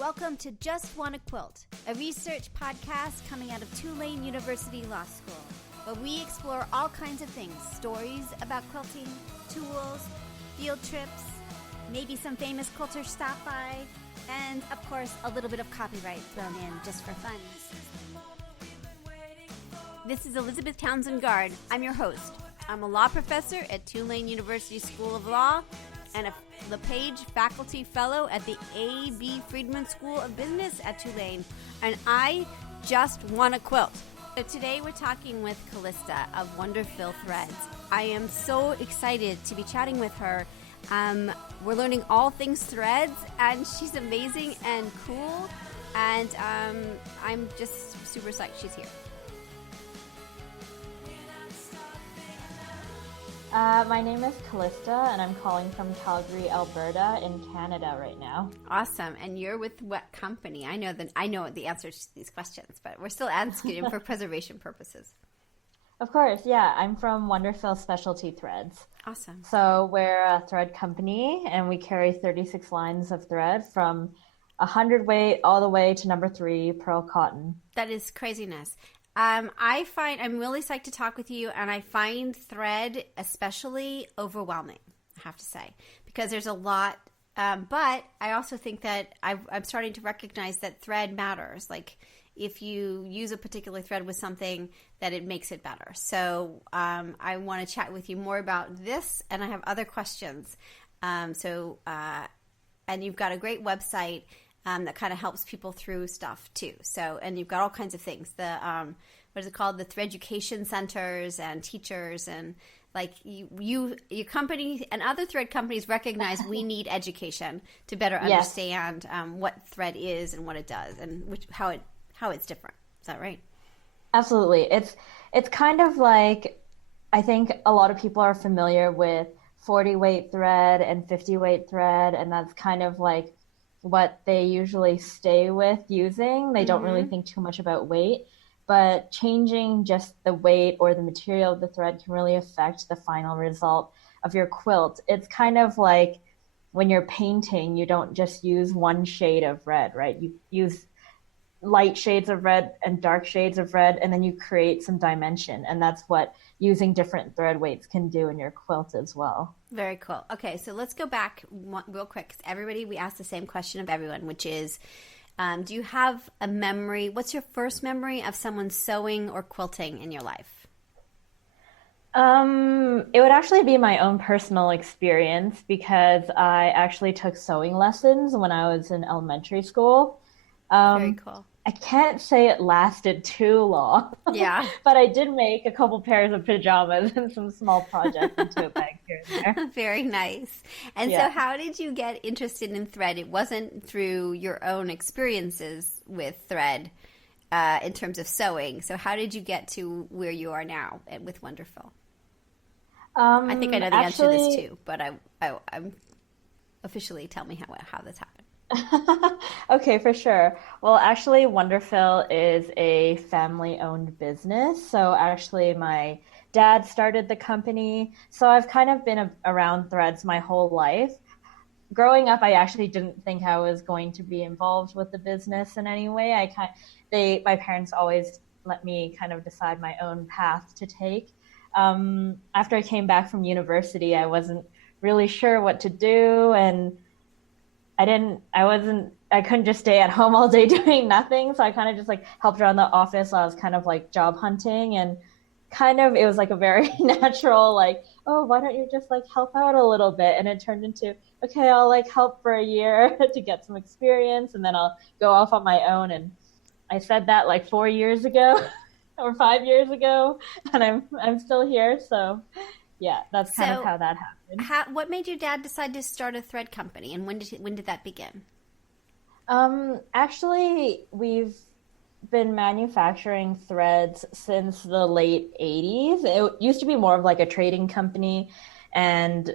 Welcome to JustWannaQuilt, a research podcast coming out of Tulane University Law School, where we explore all kinds of things, stories about quilting, tools, field trips, maybe some famous quilters stop by, and, of course, a little bit of copyright thrown in just for fun. This is Elizabeth Townsend Guard. I'm your host. I'm a law professor at Tulane University School of Law and a LePage Faculty Fellow at the A.B. Friedman School of Business at Tulane, and I just want to quilt. So today we're talking with Calista of Wonderfil Threads. I am so excited to be chatting with her. We're learning all things threads, and she's amazing and cool, and I'm just super psyched she's here. My name is Calista, and I'm calling from Calgary, Alberta, in Canada right now. Awesome. And you're with what company? I know the answers to these questions, but we're still asking them for preservation purposes. Of course, yeah. I'm from Wonderfil Specialty Threads. Awesome. So we're a thread company, and we carry 36 lines of thread from 100 weight all the way to number 3 pearl cotton. That is craziness. I'm really psyched to talk with you, and I find thread especially overwhelming, I have to say, because there's a lot, but I also think that I'm starting to recognize that thread matters. Like, if you use a particular thread with something, that it makes it better. So I want to chat with you more about this, and I have other questions. And you've got a great website that kind of helps people through stuff too. So, and you've got all kinds of things. What is it called? The Threaducation centers and teachers, and like your company and other thread companies recognize we need education to better understand what thread is and what it does, and how it's different. Is that right? Absolutely. It's kind of like, I think a lot of people are familiar with 40 weight thread and 50 weight thread, and that's kind of like what they usually stay with using. They don't really think too much about weight, but changing just the weight or the material of the thread can really affect the final result of your quilt. It's kind of like when you're painting, you don't just use one shade of red, right? You use light shades of red and dark shades of red, and then you create some dimension. And that's what using different thread weights can do in your quilt as well. Very cool. Okay, so let's go back real quick, because everybody, we ask the same question of everyone, which is, do you have a memory? What's your first memory of someone sewing or quilting in your life? It would actually be my own personal experience, because I actually took sewing lessons when I was in elementary school. Very cool. I can't say it lasted too long. Yeah. But I did make a couple pairs of pajamas and some small projects into a bag here and there. Very nice. And so how did you get interested in thread? It wasn't through your own experiences with thread in terms of sewing. So how did you get to where you are now with Wonderfil? I think I know the answer to this too, but I'm officially tell me how this happened. Okay, for sure. Well, actually, Wonderfil is a family-owned business. So actually, my dad started the company. So I've kind of been around threads my whole life. Growing up, I actually didn't think I was going to be involved with the business in any way. My parents always let me kind of decide my own path to take. After I came back from university, I wasn't really sure what to do, and I couldn't just stay at home all day doing nothing. So I kind of just like helped around the office. I was kind of like job hunting, and it was like a very natural, like, oh, why don't you just like help out a little bit? And it turned into, okay, I'll like help for a year to get some experience, and then I'll go off on my own. And I said that like 4 years ago or 5 years ago, and I'm still here. So yeah, that's kind of how that happened. What made your dad decide to start a thread company, and when did that begin? Actually, we've been manufacturing threads since the late 80s. It used to be more of like a trading company, and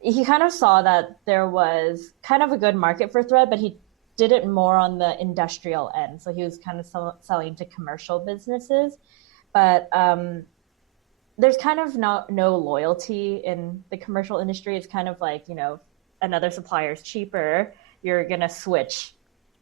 he kind of saw that there was kind of a good market for thread, but he did it more on the industrial end. So he was kind of selling to commercial businesses, but there's kind of no loyalty in the commercial industry. It's kind of like, another supplier is cheaper, you're going to switch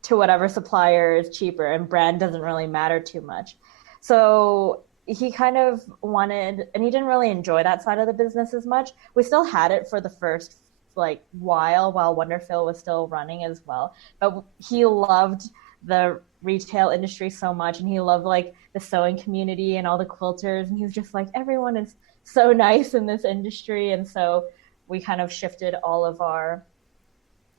to whatever supplier is cheaper, and brand doesn't really matter too much. So he kind of wanted, and he didn't really enjoy that side of the business as much. We still had it for the first like while Wonderfil was still running as well, but he loved the retail industry so much, and he loved like the sewing community and all the quilters, and he was just like, everyone is so nice in this industry. And so we kind of shifted all of our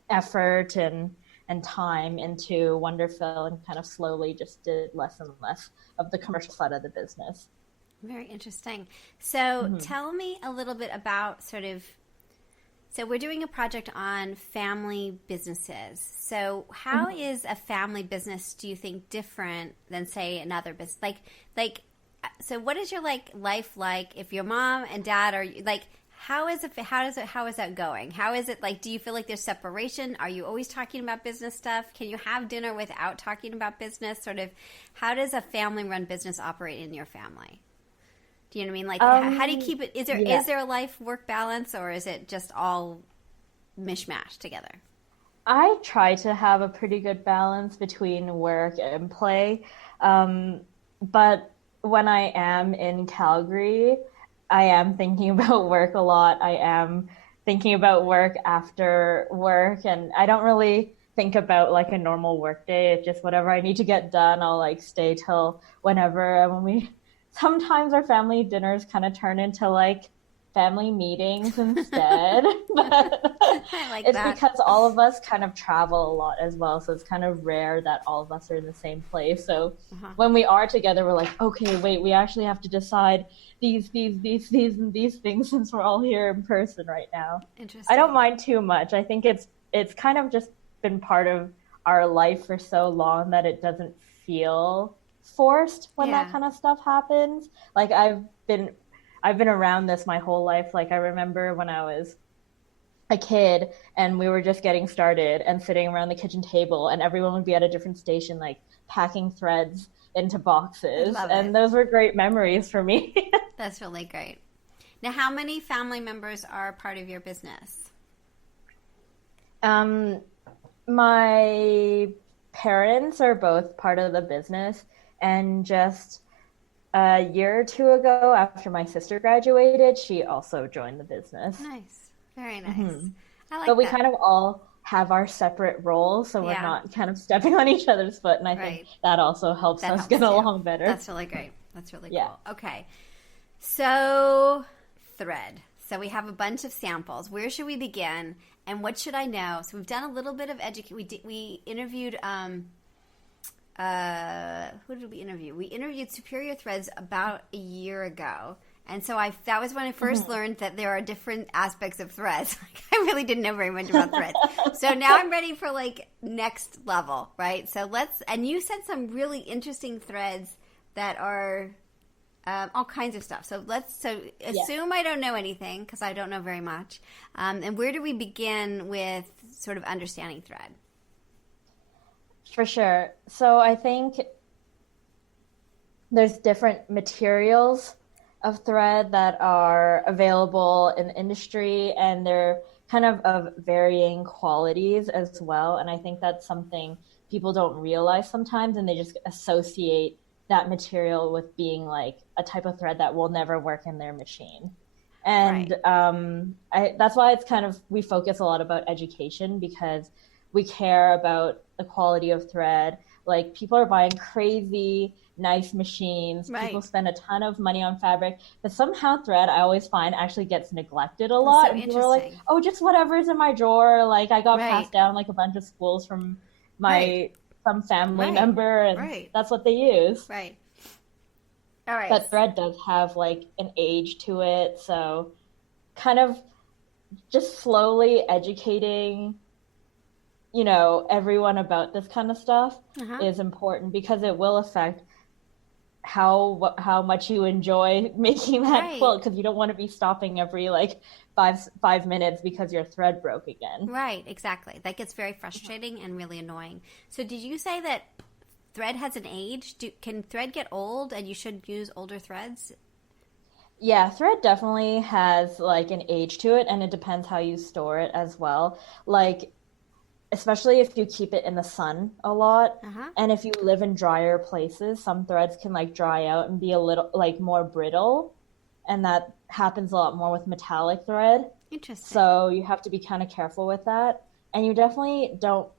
effort and time into Wonderfil, and kind of slowly just did less and less of the commercial side of the business. Very interesting. So tell me a little bit about so we're doing a project on family businesses. So how is a family business, do you think, different than, say, another business? So what is your life like if your mom and dad are like, how is that going? How is it like, do you feel like there's separation? Are you always talking about business stuff? Can you have dinner without talking about business? Sort of, how does a family run business operate in your family? Do you know what I mean? Like, how do you keep it? Is there a life-work balance, or is it just all mishmash together? I try to have a pretty good balance between work and play. But when I am in Calgary, I am thinking about work a lot. I am thinking about work after work, and I don't really think about like a normal work day. It's just whatever I need to get done, I'll like stay till whenever. And sometimes our family dinners kind of turn into like family meetings instead. But I like it's that. because all of us kind of travel a lot as well. So it's kind of rare that all of us are in the same place. So when we are together, we're like, okay, wait, we actually have to decide these, and these things, since we're all here in person right now. Interesting. I don't mind too much. I think it's kind of just been part of our life for so long that it doesn't feel forced when that kind of stuff happens. Like I've been around this my whole life. Like I remember when I was a kid and we were just getting started and sitting around the kitchen table, and everyone would be at a different station, like packing threads into boxes. And those were great memories for me. That's really great. Now, how many family members are part of your business? My parents are both part of the business, and just a year or two ago, after my sister graduated, she also joined the business. Nice. Very nice. I like But we that. kind of all have our separate roles, so we're not kind of stepping on each other's foot, and I think that also helps us get along better. That's really great. That's really cool. Okay. So, thread. So we have a bunch of samples. Where should we begin, and what should I know? So we've done a little bit of We interviewed. Who did we interview? We interviewed Superior Threads about a year ago. And so that was when I first learned that there are different aspects of threads. I really didn't know very much about threads. So now I'm ready for like next level, right? So and you said some really interesting threads that are all kinds of stuff. So assume I don't know anything, because I don't know very much. And where do we begin with sort of understanding thread? For sure. So I think there's different materials of thread that are available in the industry, and they're kind of varying qualities as well. And I think that's something people don't realize sometimes, and they just associate that material with being like a type of thread that will never work in their machine. And that's why it's kind of, we focus a lot about education, because we care about the quality of thread. Like, people are buying crazy nice machines. People spend a ton of money on fabric, but somehow thread, I always find, actually gets neglected a lot. So and people are like, oh, just whatever's in my drawer. Like, I got passed down like a bunch of spools from some family member, and that's what they use. Right. All right. But thread does have like an age to it, so kind of just slowly educating everyone about this kind of stuff is important, because it will affect how much you enjoy making that quilt, because you don't want to be stopping every like five minutes because your thread broke again. Right, exactly. That gets very frustrating and really annoying. So did you say that thread has an age? Can thread get old and you should use older threads? Yeah, thread definitely has like an age to it, and it depends how you store it as well. Like, especially if you keep it in the sun a lot. Uh-huh. And if you live in drier places, some threads can like dry out and be a little like more brittle. And that happens a lot more with metallic thread. Interesting. So you have to be kind of careful with that. And you definitely don't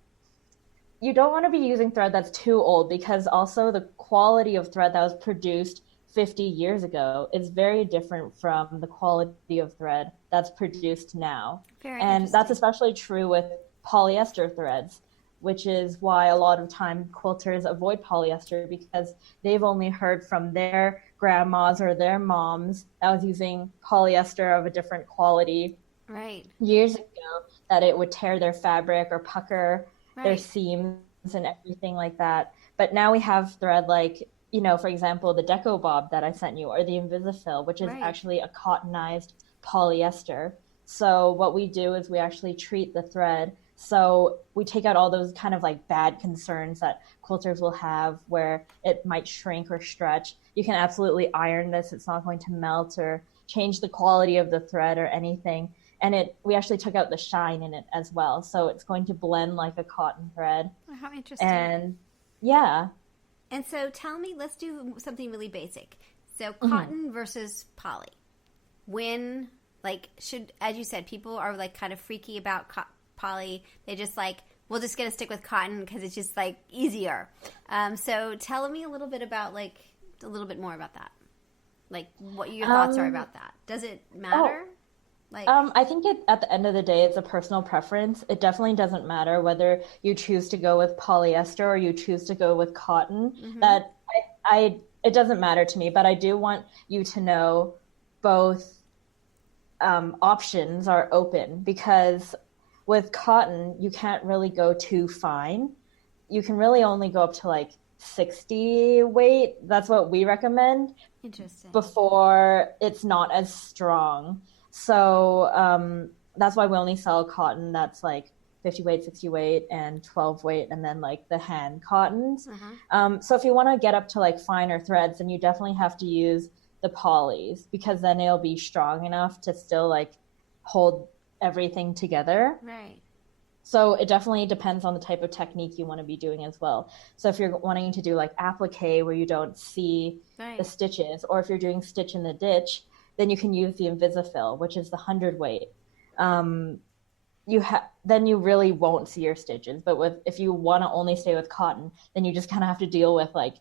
want to be using thread that's too old, because also the quality of thread that was produced 50 years ago is very different from the quality of thread that's produced now. Very And that's interesting. especially true with polyester threads, which is why a lot of time quilters avoid polyester, because they've only heard from their grandmas or their moms that was using polyester of a different quality Right. years ago, that it would tear their fabric or pucker their Right. seams and everything like that. But now we have thread like, for example, the Deco Bob that I sent you, or the Invisifil, which is Right. actually a cottonized polyester. So what we do is we actually treat the thread. So we take out all those kind of like bad concerns that quilters will have where it might shrink or stretch. You can absolutely iron this. It's not going to melt or change the quality of the thread or anything. And we actually took out the shine in it as well. So it's going to blend like a cotton thread. Oh, how interesting. And yeah. And so tell me, let's do something really basic. So Mhm. cotton versus poly. When, like, as you said, people are like kind of freaky about poly. They just like, we're just going to stick with cotton because it's just like easier. So tell me a little bit about a little bit more about that. Like what your thoughts are about that. Does it matter? I think at the end of the day, it's a personal preference. It definitely doesn't matter whether you choose to go with polyester or you choose to go with cotton. Mm-hmm. That it doesn't matter to me, but I do want you to know both options are open, because with cotton, you can't really go too fine. You can really only go up to like 60 weight. That's what we recommend Interesting. before it's not as strong. So that's why we only sell cotton that's like 50 weight, 60 weight, and 12 weight, and then like the hand cottons. So if you want to get up to like finer threads, then you definitely have to use the polys, because then it'll be strong enough to still like hold everything together. Right. So it definitely depends on the type of technique you want to be doing as well. So if you're wanting to do like applique where you don't see the stitches, or if you're doing stitch in the ditch, then you can use the Invisifil, which is the 100 weight. Then you really won't see your stitches. But if you want to only stay with cotton, then you just kind of have to deal with like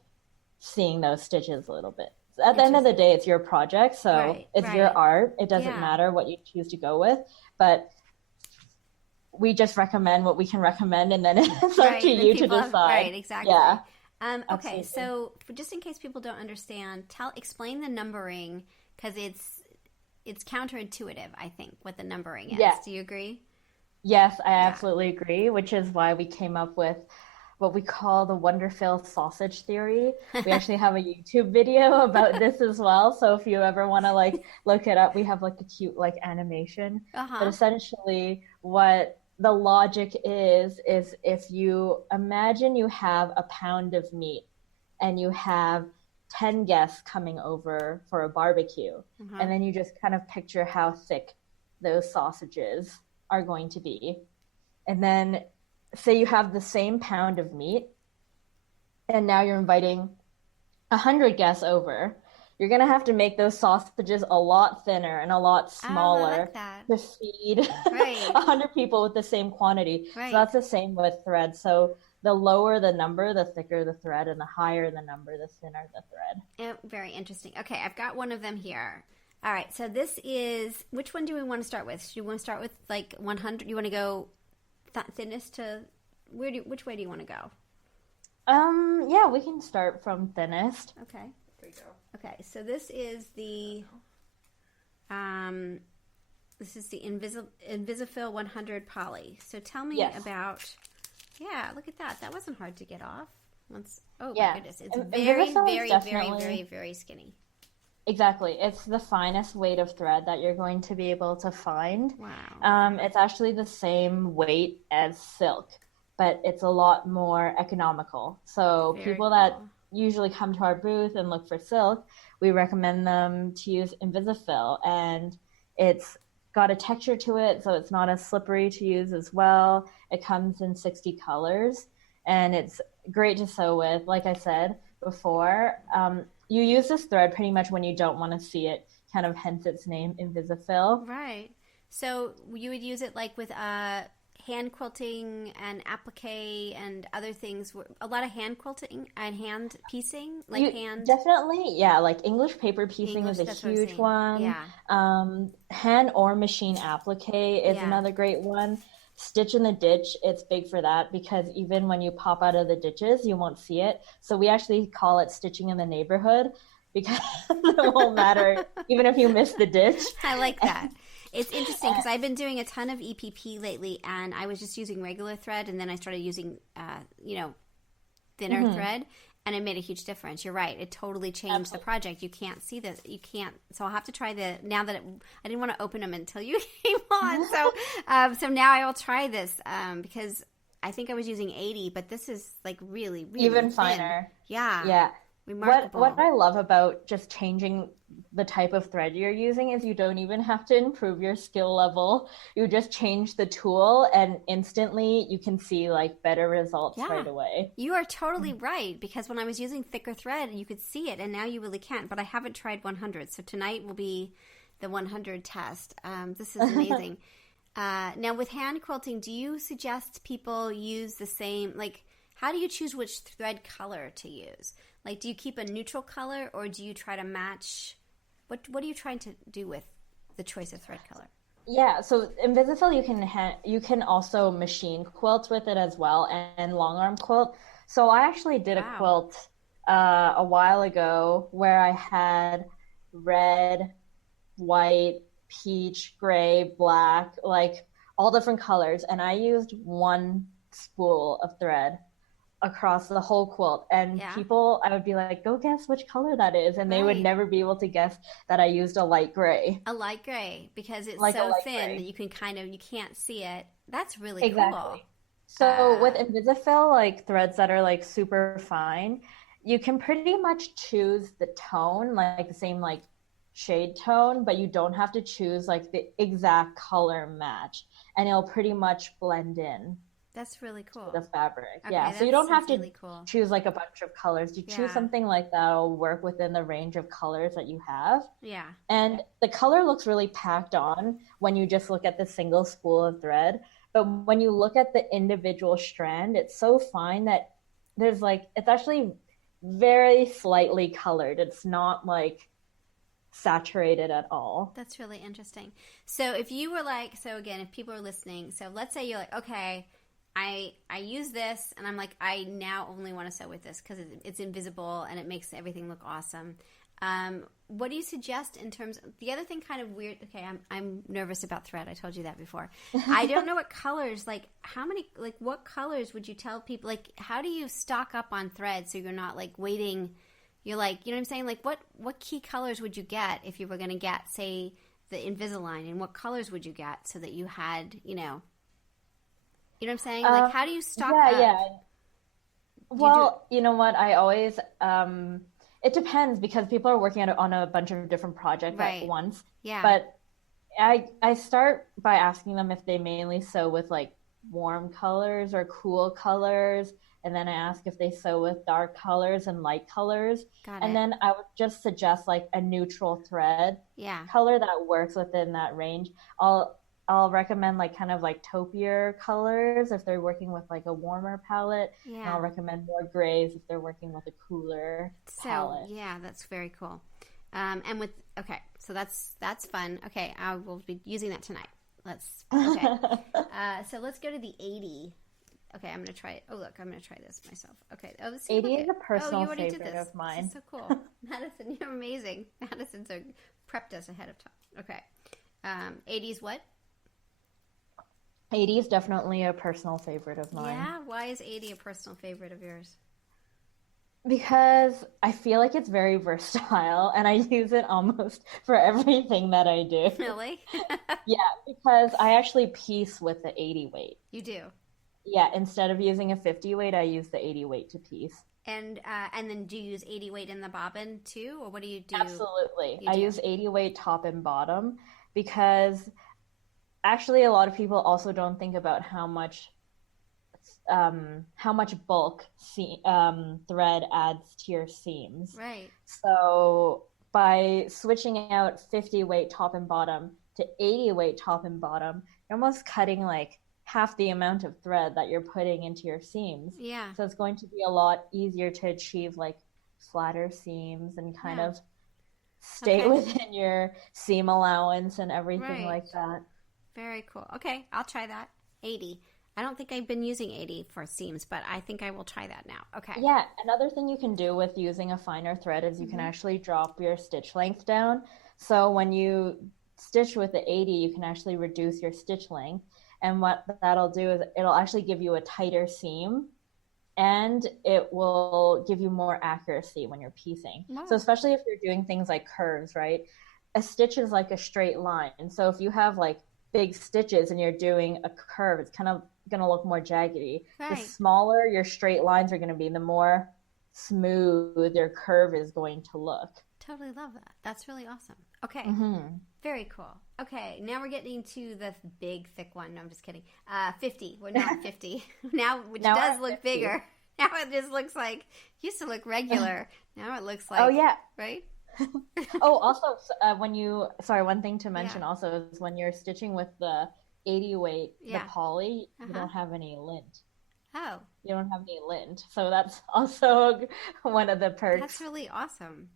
seeing those stitches a little bit. So at the end of the day, it's your project, so it's your art. It doesn't matter what you choose to go with, but we just recommend what we can recommend, and then it's up to you to decide. Right, exactly. Yeah. Okay, so just in case people don't understand, explain the numbering, because it's counterintuitive, I think, what the numbering is. Yeah. Do you agree? Yes, I absolutely agree, which is why we came up with what we call the Wonderfil sausage theory. We actually have a YouTube video about this as well. So if you ever want to like look it up, we have like a cute like animation. But essentially what the logic is if you imagine you have a pound of meat and you have 10 guests coming over for a barbecue, and then you just kind of picture how thick those sausages are going to be. And then say you have the same pound of meat, and now you're inviting 100 guests over. You're going to have to make those sausages a lot thinner and a lot smaller to feed 100 people with the same quantity. So that's the same with thread. So the lower the number, the thicker the thread, and the higher the number, the thinner the thread. Yeah, very interesting. Okay, I've got one of them here. All right, so this is, which one do we want to start with? Do you want to start with like 100? You want to go thinnest to which way do you want to go? Yeah, we can start from thinnest. Okay. There you go. Okay, so this is the Invisifil 100 poly. So tell me about. Yeah, look at that. That wasn't hard to get off. My goodness, it's very, very, very, very, very skinny. Exactly. It's the finest weight of thread that you're going to be able to find. Wow. It's actually the same weight as silk, but it's a lot more economical. So people that usually come to our booth and look for silk, we recommend them to use Invisifil, and it's got a texture to it, so it's not as slippery to use as well. It comes in 60 colors, and it's great to sew with. Like I said before, you use this thread pretty much when you don't want to see it, kind of hence its name, Invisifil. Right. So you would use it like with hand quilting and applique and other things. A lot of hand quilting and hand piecing, like hand. Definitely, yeah. Like English paper piecing English, is a that's what I'm huge saying. one. Yeah. Hand or machine applique is Yeah. another great one. Stitch in the ditch, it's big for that because even when you pop out of the ditches, you won't see it. So we actually call it stitching in the neighborhood because it won't matter even if you miss the ditch. I like that. It's interesting because I've been doing a ton of EPP lately, and I was just using regular thread, and then I started using, thinner thread, and it made a huge difference. You're right; it totally changed the project. You can't see this. You can't. So I'll have to try now that I didn't want to open them until you came on. So now I will try this because I think I was using 80, but this is like really, really Even thin. finer. Yeah. Yeah. Remarkable. What I love about just changing the type of thread you're using is you don't even have to improve your skill level. You just change the tool and instantly you can see like better results right away. You are totally right because when I was using thicker thread, you could see it and now you really can't. But I haven't tried 100. So tonight will be the 100 test. This is amazing. Now with hand quilting, do you suggest people use the same, like how do you choose which thread color to use? Like, do you keep a neutral color or do you try to match? What are you trying to do with the choice of thread color? Yeah, so Invisifil you can also machine quilt with it as well and long arm quilt. So I actually did a quilt a while ago where I had red, white, peach, gray, black, like all different colors, and I used one spool of thread across the whole quilt, and people, I would be like, go guess which color that is, and they would never be able to guess that I used a light gray. A light gray because it's like so thin that you can't see it. That's really cool. So with Invisifil, like threads that are like super fine, you can pretty much choose the tone, like the same like shade tone, but you don't have to choose like the exact color match, and it'll pretty much blend in. That's really cool. The fabric. Okay, so you don't have to really cool. choose like a bunch of colors. You choose something like that'll work within the range of colors that you have. Yeah. And the color looks really packed on when you just look at the single spool of thread. But when you look at the individual strand, it's so fine that there's like, it's actually very slightly colored. It's not like saturated at all. That's really interesting. So if you were like, so again, if people are listening, so let's say you're like, okay, I use this and I'm like, I now only want to sew with this because it's invisible and it makes everything look awesome. What do you suggest in terms of the other thing? Kind of weird. Okay, I'm nervous about thread. I told you that before. I don't know what colors. Like how many? Like what colors would you tell people? Like how do you stock up on thread so you're not like waiting? You're like, you know what I'm saying? Like what key colors would you get if you were going to get, say, the Invisalign, and what colors would you get so that you had, you know what I'm saying? Like how do you stock up? Yeah. Well, you know what? I always it depends because people are working on a bunch of different projects at once. Yeah. But I start by asking them if they mainly sew with like warm colors or cool colors, and then I ask if they sew with dark colors and light colors. And then I would just suggest like a neutral thread color that works within that range. I'll recommend like kind of like taupier colors if they're working with like a warmer palette. Yeah. And I'll recommend more grays if they're working with a cooler palette. Yeah, that's very cool. And with so that's fun. Okay, I will be using that tonight. So let's go to the 80. Okay, I'm gonna try it. Oh look, I'm gonna try this myself. Okay. Oh, this 80 is a personal favorite of mine. This is so cool. Madison, you're amazing. Madison's prepped us ahead of time. Okay. 80 is what? 80 is definitely a personal favorite of mine. Yeah? Why is 80 a personal favorite of yours? Because I feel like it's very versatile and I use it almost for everything that I do. Really? Yeah, because I actually piece with the 80 weight. You do? Yeah, instead of using a 50 weight, I use the 80 weight to piece. And then do you use 80 weight in the bobbin too? Or what do you do? Absolutely. I use 80 weight top and bottom because actually a lot of people also don't think about how much how much bulk thread adds to your seams. Right. So by switching out 50 weight top and bottom to 80 weight top and bottom, you're almost cutting like half the amount of thread that you're putting into your seams. Yeah. So it's going to be a lot easier to achieve like flatter seams and kind of stay within your seam allowance and everything like that. Very cool. Okay, I'll try that. 80. I don't think I've been using 80 for seams, but I think I will try that now. Okay. Yeah, another thing you can do with using a finer thread is you can actually drop your stitch length down. So when you stitch with the 80, you can actually reduce your stitch length. And what that'll do is it'll actually give you a tighter seam, and it will give you more accuracy when you're piecing. Wow. So especially if you're doing things like curves, right? A stitch is like a straight line. And so if you have like big stitches and you're doing a curve, it's kind of going to look more jaggedy. Right. The smaller your straight lines are going to be, the more smooth your curve is going to look. Totally love that. That's really awesome. Okay. Very cool. Okay, now we're getting to the big, thick one. No, I'm just kidding. 50. We're now at 50. Which does look 50. Bigger. Now it just looks like, used to look regular. Now it looks like, right? Also, one thing to mention also is when you're stitching with the 80 weight, the poly, you don't have any lint. Oh. You don't have any lint. So that's also one of the perks. That's really awesome.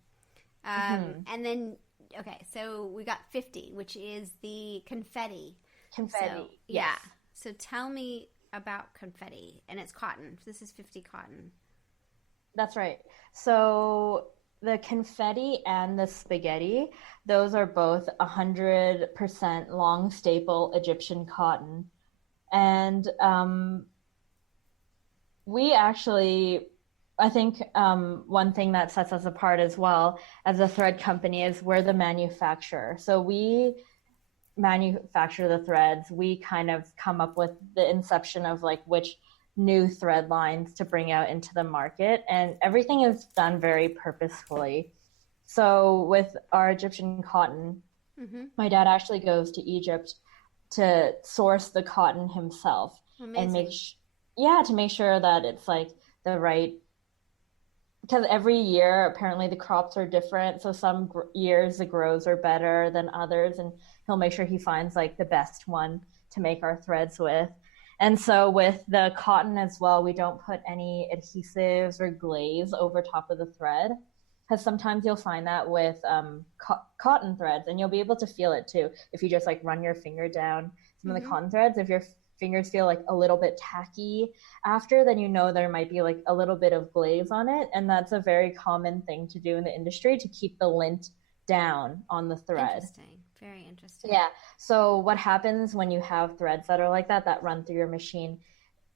And then, okay, so we got 50, which is the confetti. Confetti, so, yeah. So tell me about confetti, and it's cotton. This is 50 cotton. That's right. So the confetti and the spaghetti, those are both 100% long staple Egyptian cotton. And we actually, I think one thing that sets us apart as well as a thread company is we're the manufacturer. So we manufacture the threads. We kind of come up with the inception of like which new thread lines to bring out into the market, and everything is done very purposefully. So with our Egyptian cotton, my dad actually goes to Egypt to source the cotton himself. Amazing. And to make sure that it's like the right, because every year apparently the crops are different. So some years the grows are better than others, and he'll make sure he finds like the best one to make our threads with. And so with the cotton as well, we don't put any adhesives or glaze over top of the thread, because sometimes you'll find that with cotton threads, and you'll be able to feel it too. If you just like run your finger down some of the cotton threads, if your fingers feel like a little bit tacky after, then you know there might be like a little bit of glaze on it. And that's a very common thing to do in the industry to keep the lint down on the thread. Interesting. Very interesting. Yeah. So what happens when you have threads that are like that run through your machine,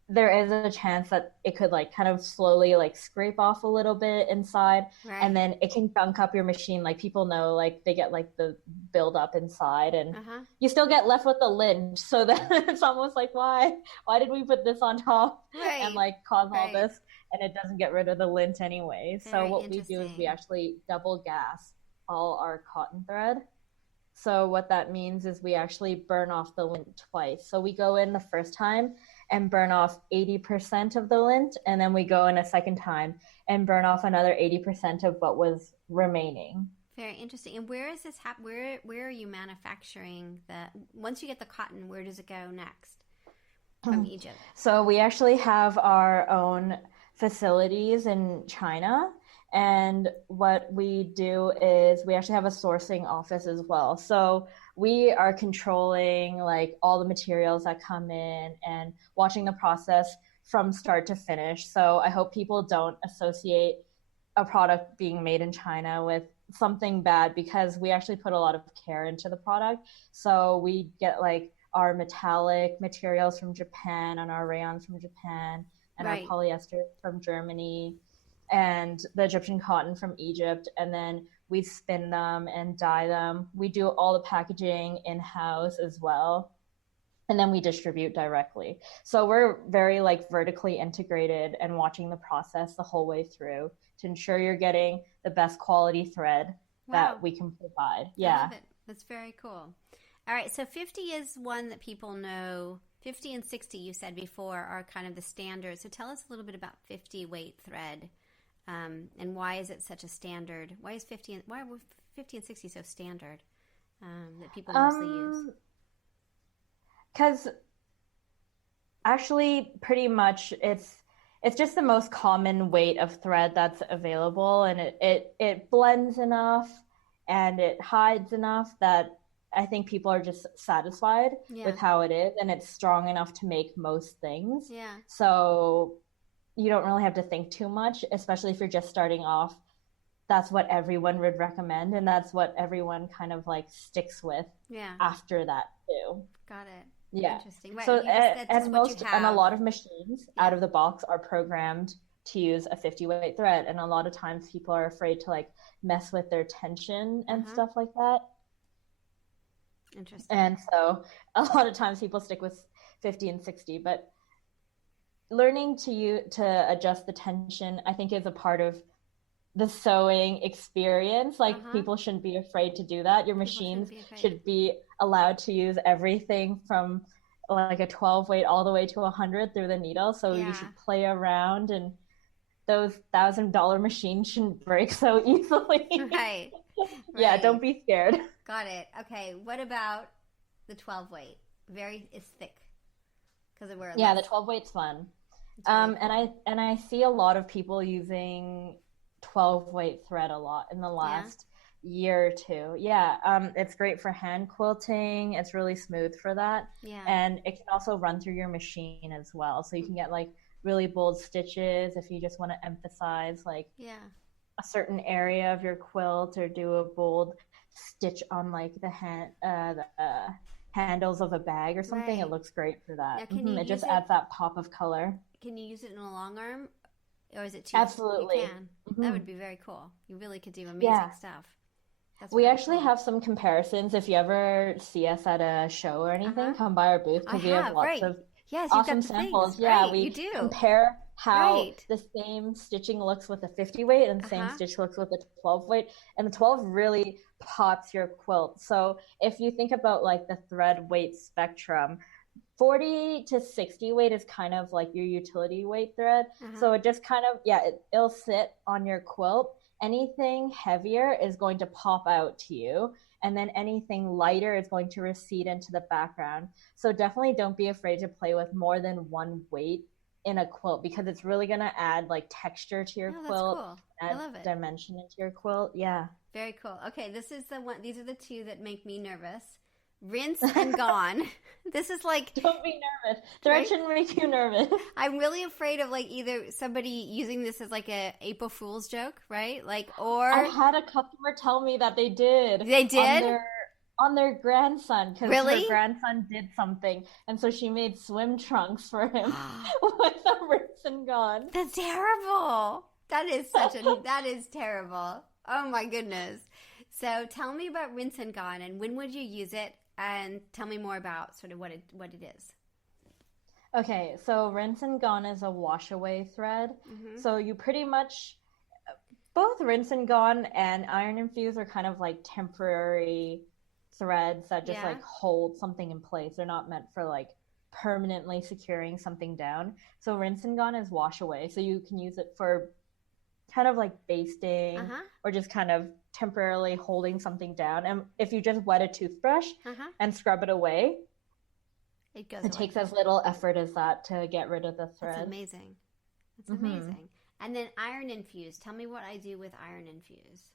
there is a chance that it could like kind of slowly like scrape off a little bit inside, and then it can gunk up your machine. Like people know, like they get like the build up inside, and you still get left with the lint. So that it's almost like, why did we put this on top and like cause all this, and it doesn't get rid of the lint anyway. So what we do is we actually double gas all our cotton thread. So what that means is we actually burn off the lint twice. So we go in the first time and burn off 80% of the lint, and then we go in a second time and burn off another 80% of what was remaining. Very interesting. And where is this where are you manufacturing once you get the cotton, where does it go next from Egypt? So we actually have our own facilities in China. And what we do is we actually have a sourcing office as well. So we are controlling like all the materials that come in and watching the process from start to finish. So I hope people don't associate a product being made in China with something bad, because we actually put a lot of care into the product. So we get like our metallic materials from Japan and our rayons from Japan and our polyester from Germany, and the Egyptian cotton from Egypt, and then we spin them and dye them. We do all the packaging in-house as well, and then we distribute directly. So we're very like vertically integrated and watching the process the whole way through to ensure you're getting the best quality thread that we can provide. Yeah. I love it. That's very cool. All right, so 50 is one that people know. 50 and 60, you said before, are kind of the standard. So tell us a little bit about 50 weight thread, and why is it such a standard? Why are 50 and 60 so standard that people mostly use? Because actually, pretty much it's just the most common weight of thread that's available, and it blends enough and it hides enough that I think people are just satisfied with how it is, and it's strong enough to make most things. Yeah. So you don't really have to think too much, especially if you're just starting off. That's what everyone would recommend, and that's what everyone kind of like sticks with after that too. Got it. Yeah. Interesting. Right. So and a lot of machines out of the box are programmed to use a 50 weight thread, and a lot of times people are afraid to like mess with their tension and stuff like that. Interesting. And so a lot of times people stick with 50 and 60, but learning to adjust the tension, I think, is a part of the sewing experience. Like people shouldn't be afraid to do that. Your machines should be allowed to use everything from like a 12 weight all the way to 100 through the needle. So you should play around, and those $1,000 machines shouldn't break so easily. Right. Yeah, don't be scared. Got it. Okay. What about the 12 weight? It's thick because it wears. Yeah, the 12 weight's fun. And I see a lot of people using 12 weight thread a lot in the last year or two. Yeah, it's great for hand quilting. It's really smooth for that. Yeah. And it can also run through your machine as well. So you can get like really bold stitches if you just want to emphasize like a certain area of your quilt, or do a bold stitch on like the handles of a bag or something. It looks great for that. It just adds that pop of color. Can you use it in a long arm, or is it too? Absolutely. You can. That would be very cool. You really could do amazing stuff. We actually have some comparisons. If you ever see us at a show or anything, come by our booth, because we have lots of awesome samples. Yeah, we compare how the same stitching looks with a 50 weight and the same stitch looks with a 12 weight, and the 12 really pops your quilt. So if you think about like the thread weight spectrum, 40 to 60 weight is kind of like your utility weight thread. So it just kind of, it'll sit on your quilt. Anything heavier is going to pop out to you, and then anything lighter is going to recede into the background. So definitely don't be afraid to play with more than one weight in a quilt, because it's really going to add like texture to your quilt. Cool. Add I love it. Dimension into your quilt. Yeah. Very cool. Okay, this is the one. These are the two that make me nervous. Rinse and gone. This is like... Don't be nervous. Thread shouldn't make you nervous. I'm really afraid of like either somebody using this as like a April Fool's joke, right? Like, or... I had a customer tell me that they did. They did? On their grandson, because her grandson did something, and so she made swim trunks for him with a rinse and gone. That's terrible. That is terrible. Oh my goodness. So tell me about rinse and gone, and when would you use it? And tell me more about sort of what it is. Okay, so rinse and gone is a wash away thread. So you pretty much, both rinse and gone and iron infuse are kind of like temporary threads that just like hold something in place. They're not meant for like permanently securing something down. So rinse and gone is wash away. So you can use it for kind of like basting or just kind of temporarily holding something down. And if you just wet a toothbrush and scrub it away, it takes as little effort as that to get rid of the thread. That's amazing. That's amazing. And then iron infuse. Tell me what I do with iron infuse.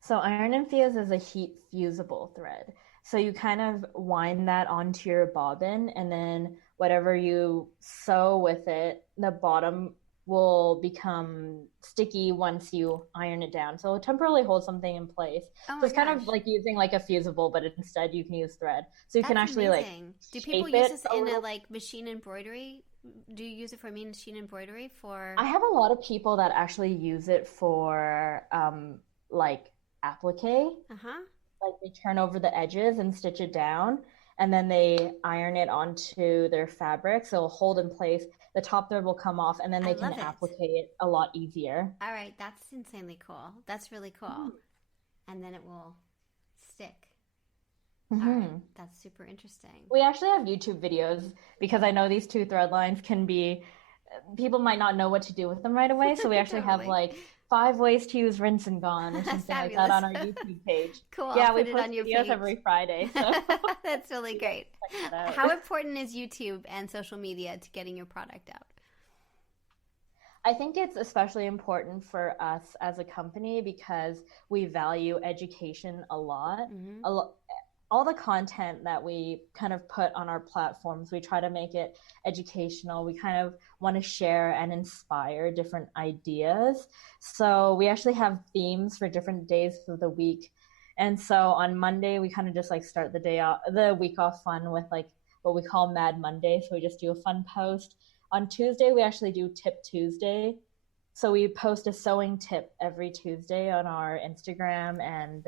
So iron infuse is a heat fusible thread. So you kind of wind that onto your bobbin, and then whatever you sew with it, the bottom will become sticky once you iron it down. So it'll temporarily hold something in place. So it's kind of like using like a fusible, but instead you can use thread. So you can actually amazing. Do people use this in a like machine embroidery? Do you use it for machine embroidery for? I have a lot of people that actually use it for like applique. Like they turn over the edges and stitch it down, and then they iron it onto their fabric, so it'll hold in place. The top thread will come off, and then they can applique it a lot easier. All right, that's insanely cool. That's really cool. And then it will stick. All right. Hmm. That's super interesting. We actually have YouTube videos because I know these two thread lines can be, people might not know what to do with them right away. So we actually have Totally. like 5 ways to use rinse and gone or something like that Fabulous. on our YouTube page. Cool. I'll Yeah, we put it post on your videos page. every Friday. So That's really you guys great. check that out. How important is YouTube and social media to getting your product out? I think it's especially important for us as a company because we value education a lot. Mm-hmm. A lo- all the content that we kind of put on our platforms, we try to make it educational. We kind of want to share and inspire different ideas. So we actually have themes for different days of the week. And so on Monday, we kind of just like start the day off, the week off fun with like what we call Mad Monday. So we just do a fun post. On Tuesday, we actually do Tip Tuesday. So we post a sewing tip every Tuesday on our Instagram and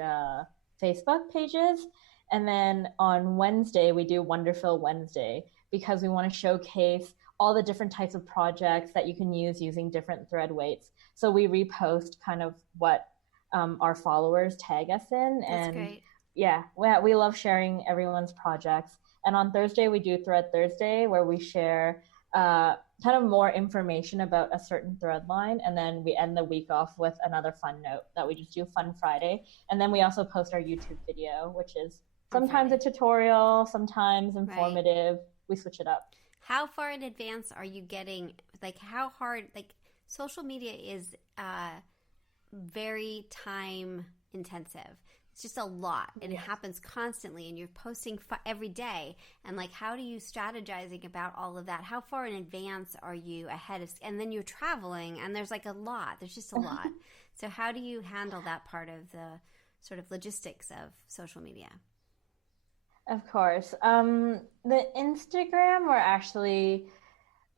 Facebook pages. And then on Wednesday, we do Wonderfil Wednesday because we want to showcase all the different types of projects that you can use using different thread weights. So we repost kind of what our followers tag us in. That's And great. yeah, we love sharing everyone's projects. And on Thursday, we do Thread Thursday where we share kind of more information about a certain thread line. And then we end the week off with another fun note that we just do Fun Friday. And then we also post our YouTube video, which is On sometimes a Friday. tutorial, sometimes Right. informative. We switch it up. How far in advance are you getting? Like, how hard? Like, social media is very time intensive. It's just a lot, and it Yes. happens constantly, and you're posting every day. And like, how do you strategizing about all of that? How far in advance are you ahead of? And then you're traveling, and there's like a lot. There's just a lot. So how do you handle that part of the sort of logistics of social media? Of course. The Instagram,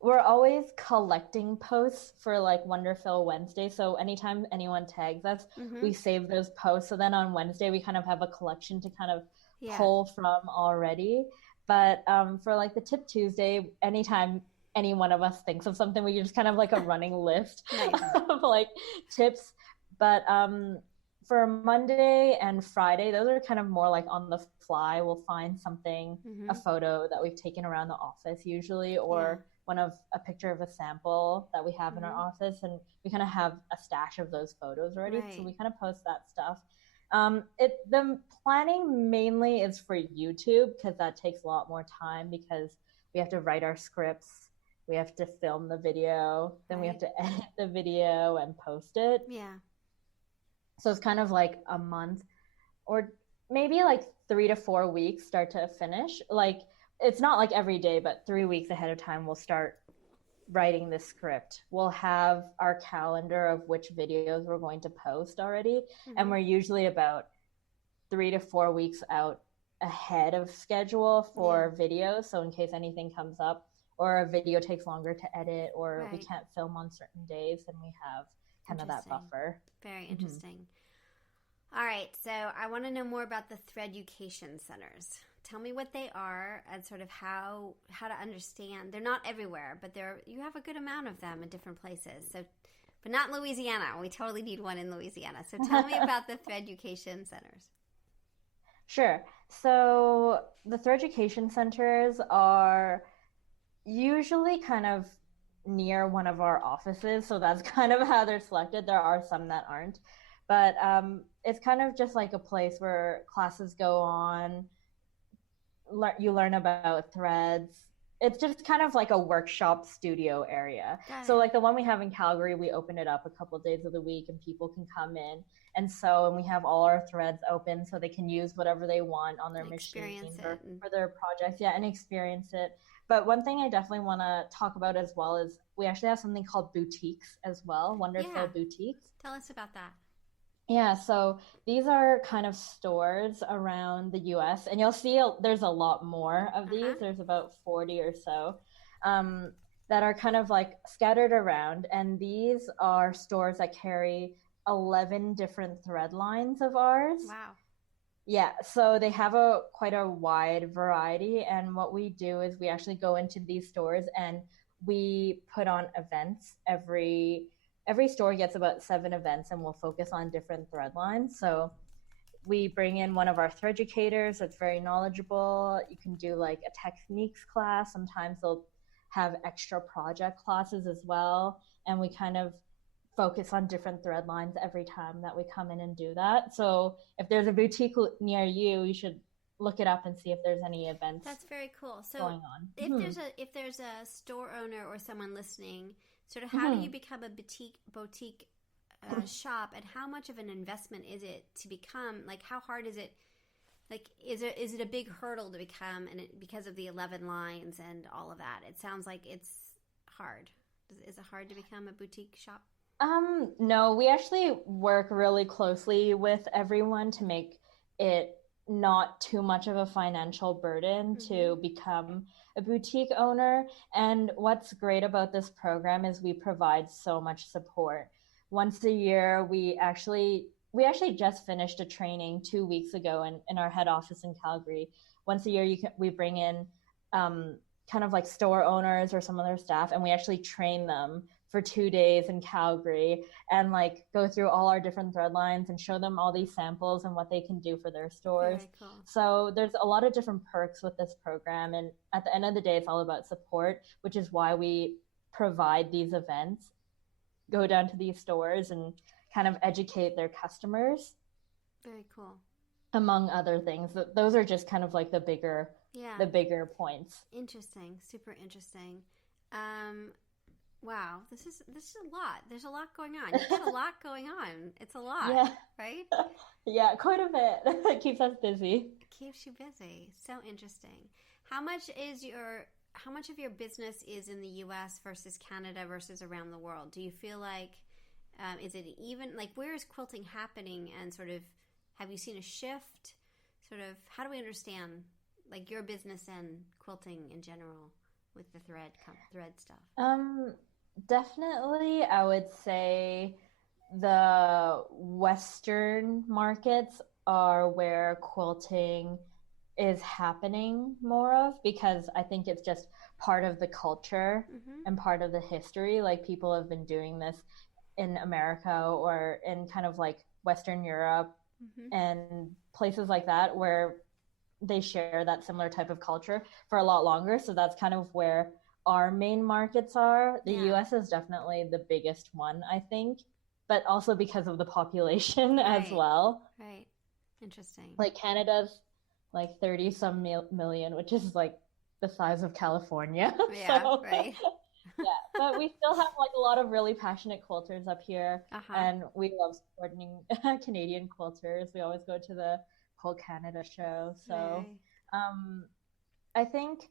we're always collecting posts for like Wonderfil Wednesday. So anytime anyone tags us, Mm-hmm. we save those posts. So then on Wednesday, we kind of have a collection to kind of Yeah. pull from already. But for like the Tip Tuesday, anytime any one of us thinks of something, we just kind of like a running list Nice. of like tips. But for Monday and Friday, those are kind of more like on the fly. We'll find something, a Mm-hmm. photo that we've taken around the office usually, Yeah. or one of a picture of a sample that we have in our Mm-hmm. office, and we kind of have a stash of those photos already. So Right. we kind of post that stuff. The planning mainly is for YouTube because that takes a lot more time because we have to write our scripts, we have to film the video, then we have Right. to edit the video and post it. Yeah. So it's kind of like a month or maybe like 3 to 4 weeks start to finish. Like it's not like every day, but 3 weeks ahead of time, we'll start writing the script. We'll have our calendar of which videos we're going to post already. And Mm-hmm. we're usually about 3 to 4 weeks out ahead of schedule Yeah. for videos. So in case anything comes up or a video takes longer to edit or we Right. can't film on certain days, then we have kind of that Interesting. buffer. Very Mm-hmm. interesting. All right, so I want to know more about the Thread Education Centers. Tell me what they are and sort of how to understand. They're not everywhere, but you have a good amount of them in different places. So, but not in Louisiana. We totally need one in Louisiana. So tell me about the Thread Education Centers. Sure. So the third education centers are usually kind of near one of our offices. So that's kind of how they're selected. There are some that aren't. But it's kind of just like a place where classes go on, you learn about threads. It's just kind of like a workshop studio area. Got So it. like the one we have in Calgary, we open it up a couple of days of the week and people can come in and sew, and we have all our threads open so they can use whatever they want on their Experience machines it. or for their projects, yeah, and experience it. But one thing I definitely want to talk about as well is we actually have something called boutiques as well, Yeah. Wonderfil boutiques. Tell us about that. Yeah, so these are kind of stores around the US, and you'll see there's a lot more of Uh-huh. these. There's about 40 or so that are kind of like scattered around. And these are stores that carry 11 different thread lines of ours. Wow. Yeah, so they have a quite a wide variety. And what we do is we actually go into these stores and we put on events every store gets about 7 events and we'll focus on different thread lines. So we bring in one of our thread educators that's very knowledgeable. You can do like a techniques class. Sometimes they'll have extra project classes as well. And we kind of focus on different thread lines every time that we come in and do that. So if there's a boutique near you, you should look it up and see if there's any events. That's very cool. So going on. If there's a store owner or someone listening, sort of how do you become a boutique shop, and how much of an investment is it to become? Like, how hard is it? Like, is it a big hurdle to become, because of the 11 lines and all of that? It sounds like it's hard. Is it hard to become a boutique shop? No, we actually work really closely with everyone to make it not too much of a financial burden to become a boutique owner. And what's great about this program is we provide so much support. Once a year, we actually just finished a training 2 weeks ago in our head office in Calgary. Once a year, we bring in kind of like store owners or some of their staff, and we actually train them for 2 days in Calgary and like go through all our different thread lines and show them all these samples and what they can do for their stores. Very cool. So there's a lot of different perks with this program. And at the end of the day, it's all about support, which is why we provide these events, go down to these stores and kind of educate their customers. Very cool. Among other things. Those are just kind of like the bigger points. Interesting. Super interesting. Wow, this is a lot. There's a lot going on. You've got a lot going on. It's a lot, right? Yeah, quite a bit. It keeps us busy. It keeps you busy. So interesting. How much of your business is in the U.S. versus Canada versus around the world? Do you feel like, is it even, like, where is quilting happening, and sort of, have you seen a shift? Sort of, how do we understand, like, your business and quilting in general with the thread stuff? Definitely, I would say the Western markets are where quilting is happening more of, because I think it's just part of the culture and part of the history. Like, people have been doing this in America or in kind of like Western Europe and places like that where they share that similar type of culture for a lot longer. So that's kind of where our main markets are. The US is definitely the biggest one, I think, but also because of the population as well. Right. Interesting. Like, Canada's like 30 some million, which is like the size of California. Yeah, so, right. Yeah, but we still have like a lot of really passionate quilters up here, and we love supporting Canadian quilters. We always go to the Quilt Canada show. So I think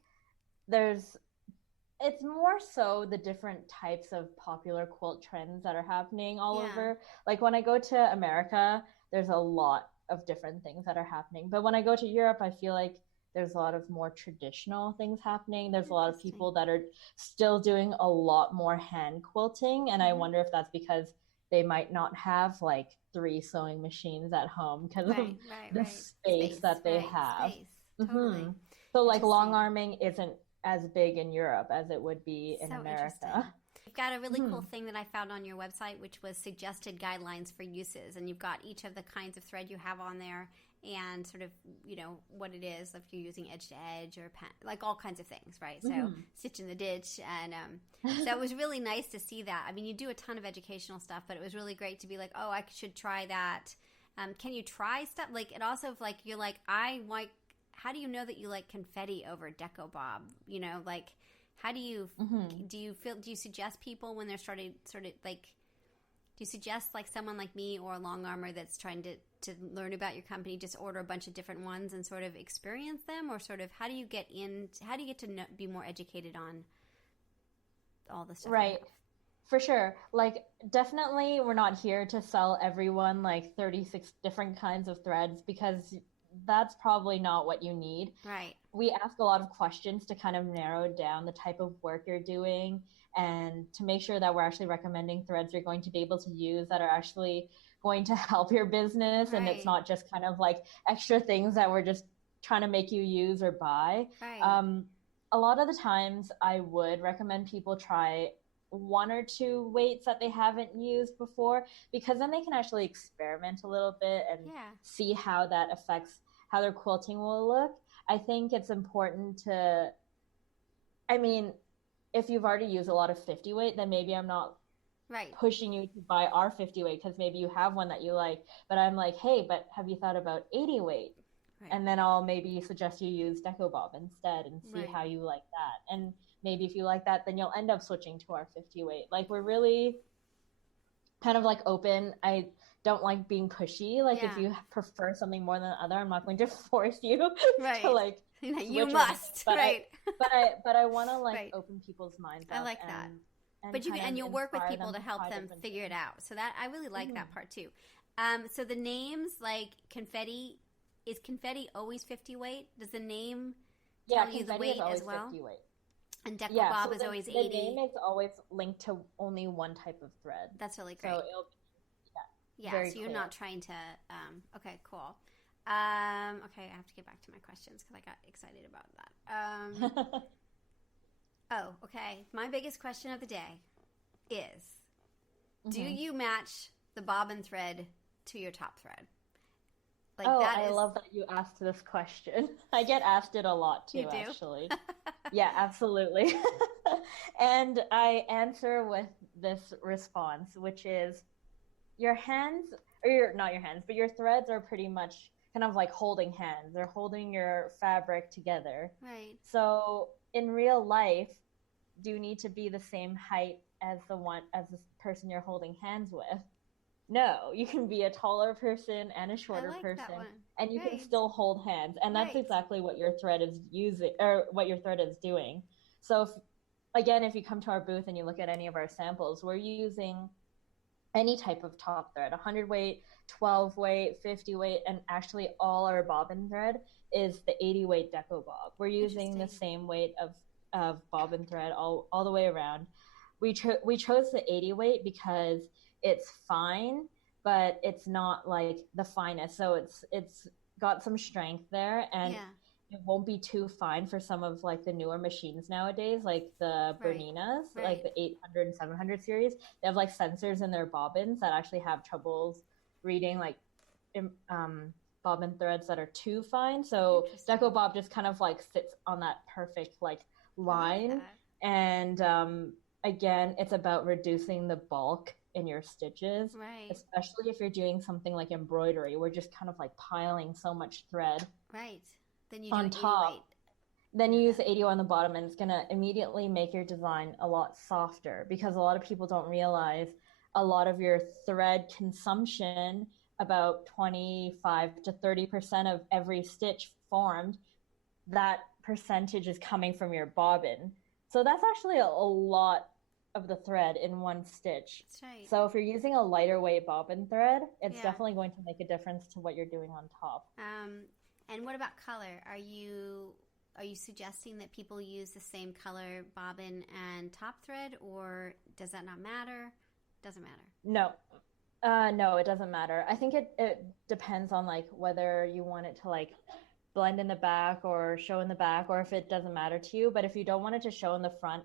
it's more so the different types of popular quilt trends that are happening all over. Like, when I go to America, there's a lot of different things that are happening. But when I go to Europe, I feel like there's a lot of more traditional things happening. There's a lot of people that are still doing a lot more hand quilting. And I wonder if that's because they might not have like 3 sewing machines at home because of the space that they have. Totally. So like, long arming isn't as big in Europe as it would be in America. You've got a really cool thing that I found on your website, which was suggested guidelines for uses. And you've got each of the kinds of thread you have on there, and sort of, you know, what it is, if you're using edge to edge or like all kinds of things, right? So stitch in the ditch. And so it was really nice to see that. I mean, you do a ton of educational stuff, but it was really great to be like, oh, I should try that. Can you try stuff? Like, it also, like, you're like, how do you know that you like confetti over Deco Bob? You know, like, how do you do you suggest people when they're sort of like, do you suggest like someone like me or a long armor that's trying to learn about your company, just order a bunch of different ones and sort of experience them? Or sort of, how do you get to be more educated on all the stuff? Right. For sure. Like, definitely we're not here to sell everyone like 36 different kinds of threads, because that's probably not what you need. Right. We ask a lot of questions to kind of narrow down the type of work you're doing, and to make sure that we're actually recommending threads you're going to be able to use that are actually going to help your business. And it's not just kind of like extra things that we're just trying to make you use or buy. A lot of the times I would recommend people try one or two weights that they haven't used before, because then they can actually experiment a little bit and see how that affects how their quilting will look. I think it's important to, I mean, if you've already used a lot of 50 weight, then maybe I'm not pushing you to buy our 50 weight because maybe you have one that you like. But I'm like, hey, but have you thought about 80 weight? Right. And then I'll maybe suggest you use Deco Bob instead and see how you like that. And maybe if you like that, then you'll end up switching to our 50 weight. Like, we're really kind of like open. I don't like being pushy. Like, if you prefer something more than the other, I'm not going to force you to like you must. But I want to like open people's minds up. I like that. But you'll work with people to help them figure it out. So that I really like that part too. So the names like confetti. Is confetti always 50 weight? Does the name tell you the weight as well? 50 weight. And Deco Bob is always 80. The name is always linked to only one type of thread. That's really great. So it'll so you're not trying to. Okay, cool. Okay, I have to get back to my questions because I got excited about that. Oh, okay. My biggest question of the day is: do you match the bobbin thread to your top thread? Like I love that you asked this question. I get asked it a lot too, actually. Yeah, absolutely. And I answer with this response, which is your hands, or not your hands, but your threads are pretty much kind of like holding hands. They're holding your fabric together. Right. So in real life, do you need to be the same height as the person you're holding hands with? No, you can be a taller person and a shorter person, and you can still hold hands. And that's exactly what your thread is using, or what your thread is doing. So, if you come to our booth and you look at any of our samples, we're using any type of top thread, 100 weight, 12 weight, 50 weight, and actually all our bobbin thread is the 80 weight Deco Bob. We're using the same weight of bobbin thread all the way around. We chose the 80 weight because it's fine, but it's not like the finest. So it's got some strength there, and it won't be too fine for some of like the newer machines nowadays, like the Berninas, like the 800 and 700 series. They have like sensors in their bobbins that actually have troubles reading like bobbin threads that are too fine. So Deco Bob just kind of like sits on that perfect like line. And again, it's about reducing the bulk in your stitches, especially if you're doing something like embroidery. We're just kind of like piling so much thread then you on top. Then you use the 80 on the bottom, and it's going to immediately make your design a lot softer, because a lot of people don't realize a lot of your thread consumption, about 25 to 30% of every stitch formed, that percentage is coming from your bobbin. So that's actually a lot of the thread in one stitch. That's right. So if you're using a lighter weight bobbin thread, it's definitely going to make a difference to what you're doing on top. And what about color? Are you suggesting that people use the same color bobbin and top thread, or does that not matter? Doesn't matter. No, it doesn't matter. I think it depends on like whether you want it to like blend in the back or show in the back, or if it doesn't matter to you. But if you don't want it to show in the front,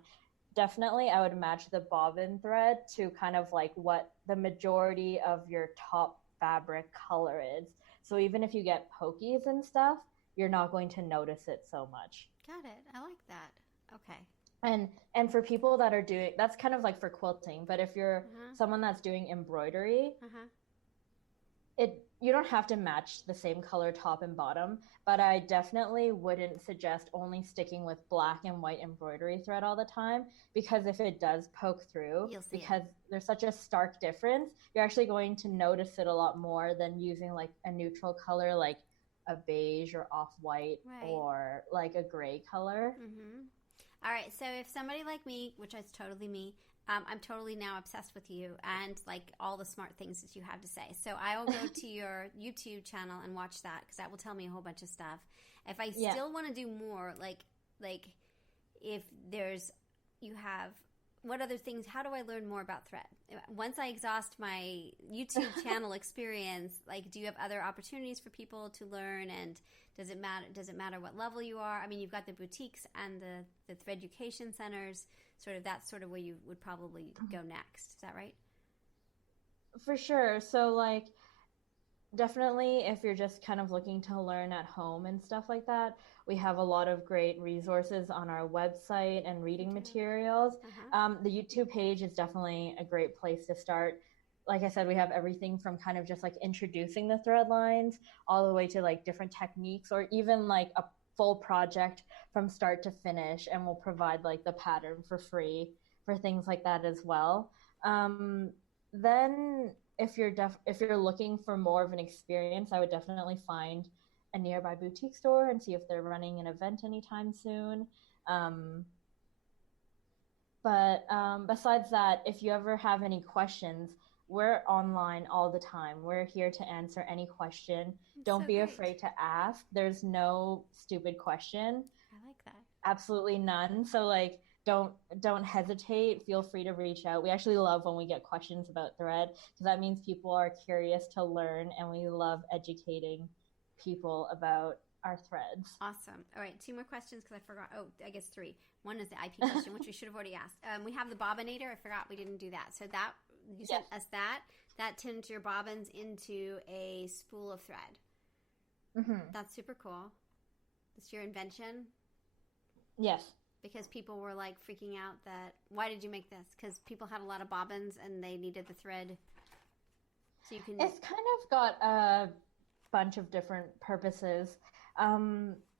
definitely I would match the bobbin thread to kind of like what the majority of your top fabric color is. So even if you get pokies and stuff, you're not going to notice it so much. Got it. I like that. Okay. And for people that are doing, that's kind of like for quilting, but if you're someone that's doing embroidery, you don't have to match the same color top and bottom, but I definitely wouldn't suggest only sticking with black and white embroidery thread all the time, because if it does poke through, because there's such a stark difference, you're actually going to notice it a lot more than using like a neutral color, like a beige or off-white or like a gray color. All right, so if somebody like me, which is totally me, I'm totally now obsessed with you and like all the smart things that you have to say. So I will go to your YouTube channel and watch that, because that will tell me a whole bunch of stuff. If I still want to do more, like if you have what other things, how do I learn more about thread? Once I exhaust my YouTube channel experience, like, do you have other opportunities for people to learn? And does it matter what level you are? I mean, you've got the boutiques and the thread education centers, that's sort of where you would probably go next. Is that right? For sure. So like definitely if you're just kind of looking to learn at home and stuff like that, we have a lot of great resources on our website and reading materials. The YouTube page is definitely a great place to start. Like I said, we have everything from kind of just like introducing the thread lines all the way to like different techniques, or even like a full project from start to finish, and we'll provide like the pattern for free for things like that as well. Then if you're looking for more of an experience, I would definitely find a nearby boutique store and see if they're running an event anytime soon. But besides that, if you ever have any questions, we're online all the time. We're here to answer any question. Don't be afraid to ask. There's no stupid question. I like that. Absolutely none. So like don't hesitate. Feel free to reach out. We actually love when we get questions about thread, because that means people are curious to learn, and we love educating people about our threads. Awesome. All right, 2 more questions because I forgot. Oh, I guess 3. One is the IP question, which we should have already asked. We have the bobbinator. I forgot we didn't do that. So that you sent us that turns your bobbins into a spool of thread. That's super cool. It's your invention. Yes. Because people were like freaking out that, why did you make this? Because people had a lot of bobbins and they needed the thread. So you can. It's kind of got a bunch of different purposes.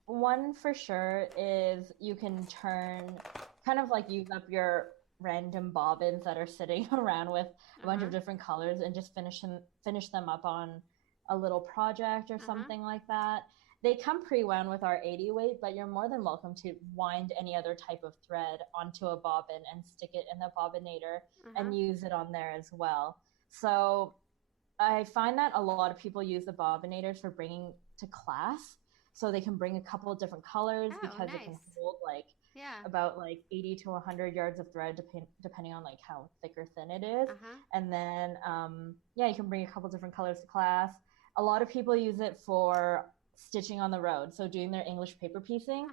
One for sure is you can kind of like use up your random bobbins that are sitting around with a bunch of different colors and just finish them up on a little project or something like that. They come pre-wound with our 80 weight, but you're more than welcome to wind any other type of thread onto a bobbin and stick it in the bobbinator and use it on there as well. So I find that a lot of people use the bobbinators for bringing to class, so they can bring a couple of different colors because it can hold like about like 80 to 100 yards of thread depending on like how thick or thin it is. And then you can bring a couple different colors to class. A lot of people use it for stitching on the road, so doing their English paper piecing.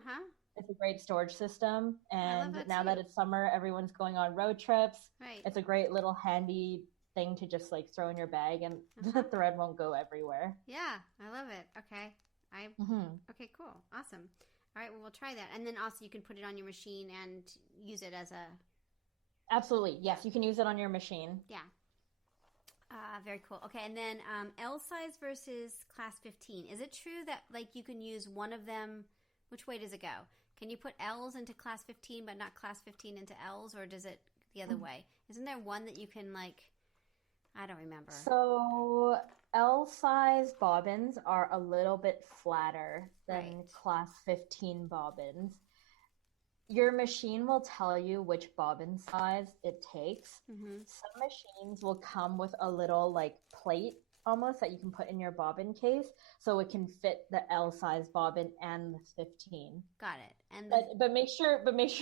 It's a great storage system, and now that it's summer, everyone's going on road trips. It's a great little handy thing to just like throw in your bag, and the thread won't go everywhere. Yeah, I love it. Okay. Okay, cool. Awesome. All right, well, we'll try that. And then also you can put it on your machine and use it as a... Absolutely. Yes, you can use it on your machine. Yeah. Very cool. Okay, and then L size versus class 15. Is it true that like you can use one of them? Which way does it go? Can you put L's into class 15 but not class 15 into L's, or does it the other way? Isn't there one that you can like... I don't remember. So L size bobbins are a little bit flatter than class 15 bobbins. Your machine will tell you which bobbin size it takes. Some machines will come with a little like plate almost that you can put in your bobbin case, so it can fit the L size bobbin and the 15. Got it. And but make sure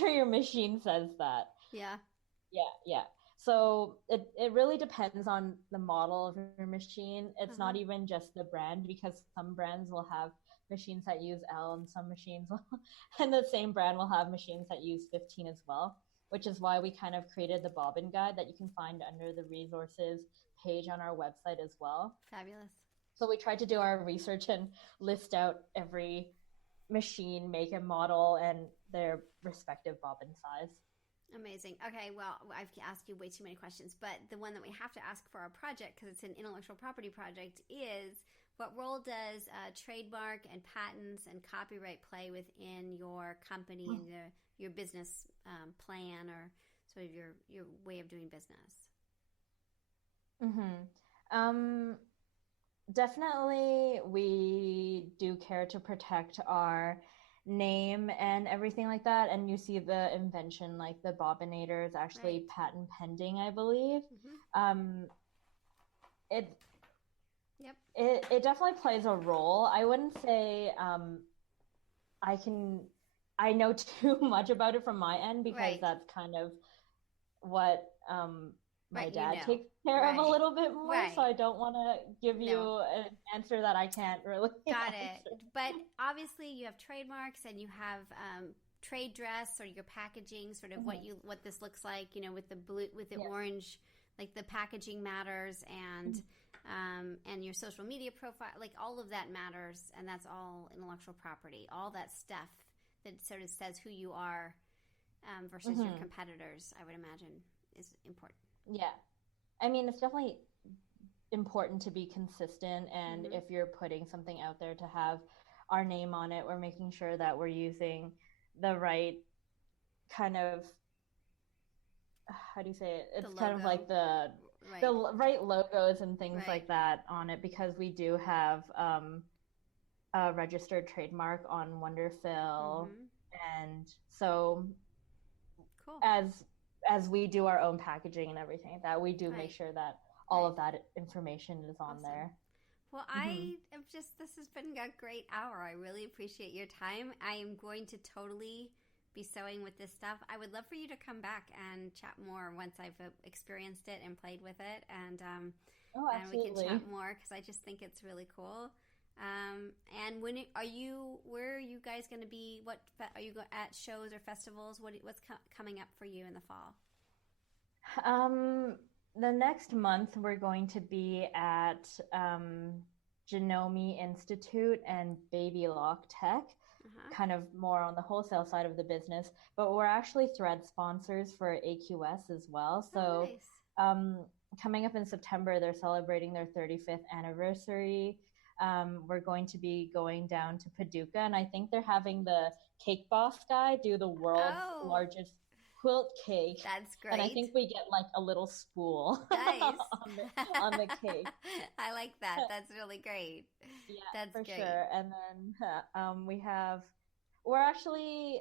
your machine says that. Yeah. Yeah. So it really depends on the model of your machine. It's not even just the brand, because some brands will have machines that use L, and some machines will, and the same brand will have machines that use 15 as well, which is why we kind of created the bobbin guide that you can find under the resources page on our website as well. Fabulous. So we tried to do our research and list out every machine, make and model, and their respective bobbin size. Amazing. Okay, well, I've asked you way too many questions, but the one that we have to ask for our project, because it's an intellectual property project, is what role does trademark and patents and copyright play within your company and your business plan, or sort of your way of doing business? Definitely, we do care to protect our name and everything like that. And you see the invention, like the bobbinator, is actually patent pending, I believe. It definitely plays a role. I wouldn't say I know too much about it from my end, because that's kind of what my Right, dad takes care of a Right. little bit more. Right. So I don't want to give you No. an answer that I can't really Got answer. it. But obviously, you have trademarks and you have trade dress or your packaging, sort of what this looks like. With the blue, with the orange, like the packaging matters, and your social media profile, like all of that matters, and that's all intellectual property. All that stuff that sort of says who you are versus your competitors, I would imagine, is important. Yeah. I mean, it's definitely important to be consistent, and if you're putting something out there, to have our name on it. We're making sure that we're using the right kind of, how do you say it? It's kind of like the right logos and things like that on it, because we do have a registered trademark on Wonderfil. And so Cool. as we do our own packaging and everything like that, we do make sure that all of that information is on there. Well, I am this has been a great hour. I really appreciate your time. I am going to totally be sewing with this stuff. I would love for you to come back and chat more once I've experienced it and played with it. And we can chat more, because I just think it's really cool. And where are you guys going to be? What are you at, shows or festivals? What's coming up for you in the fall? The next month we're going to be at Genome Institute and Baby Lock Tech, kind of more on the wholesale side of the business. But we're actually thread sponsors for AQS as well. So coming up in September, they're celebrating their 35th anniversary. We're going to be going down to Paducah, and I think they're having the Cake Boss guy do the world's largest quilt cake. That's great. And I think we get like a little spool nice. on the cake. I like that. That's really great. Yeah, that's for great. Sure. And then we're actually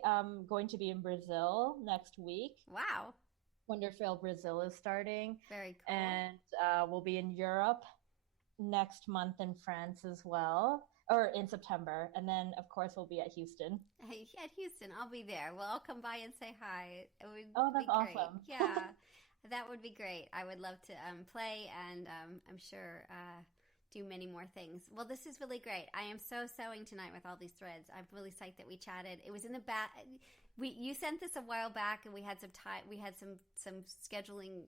going to be in Brazil next week. Wow. Wonderfil Brazil is starting. Very cool. And we'll be in Europe next month, in France as well, or in September. And then, of course, we'll be at Houston. Hey, at Houston, I'll be there. Well, I'll come by and say hi. It would that's be great. awesome. Yeah, that would be great. I would love to play, and I'm sure do many more things. Well, this is really great. I am so sewing tonight with all these threads. I'm really psyched that we chatted. It was in the back. You sent this a while back, and we had some time. We had some scheduling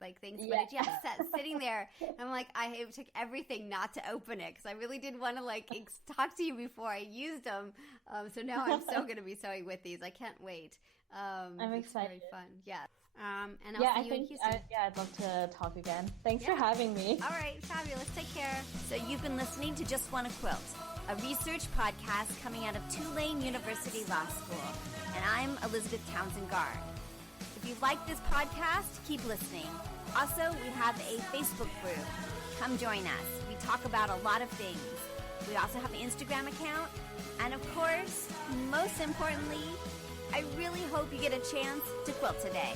like things, but it just sat sitting there. And I'm like, it took everything not to open it, because I really did want to talk to you before I used them. So now I'm so going to be sewing with these. I can't wait. I'm excited. It's very fun. Yeah. And I'll see you in Houston. I'd love to talk again. Thanks for having me. All right, fabulous. Take care. So you've been listening to Just Wanna Quilt, a research podcast coming out of Tulane University Law School. And I'm Elizabeth Townsend Gard. If you like this podcast, keep listening. Also, we have a Facebook group. Come join us. We talk about a lot of things. We also have an Instagram account. And of course, most importantly, I really hope you get a chance to quilt today.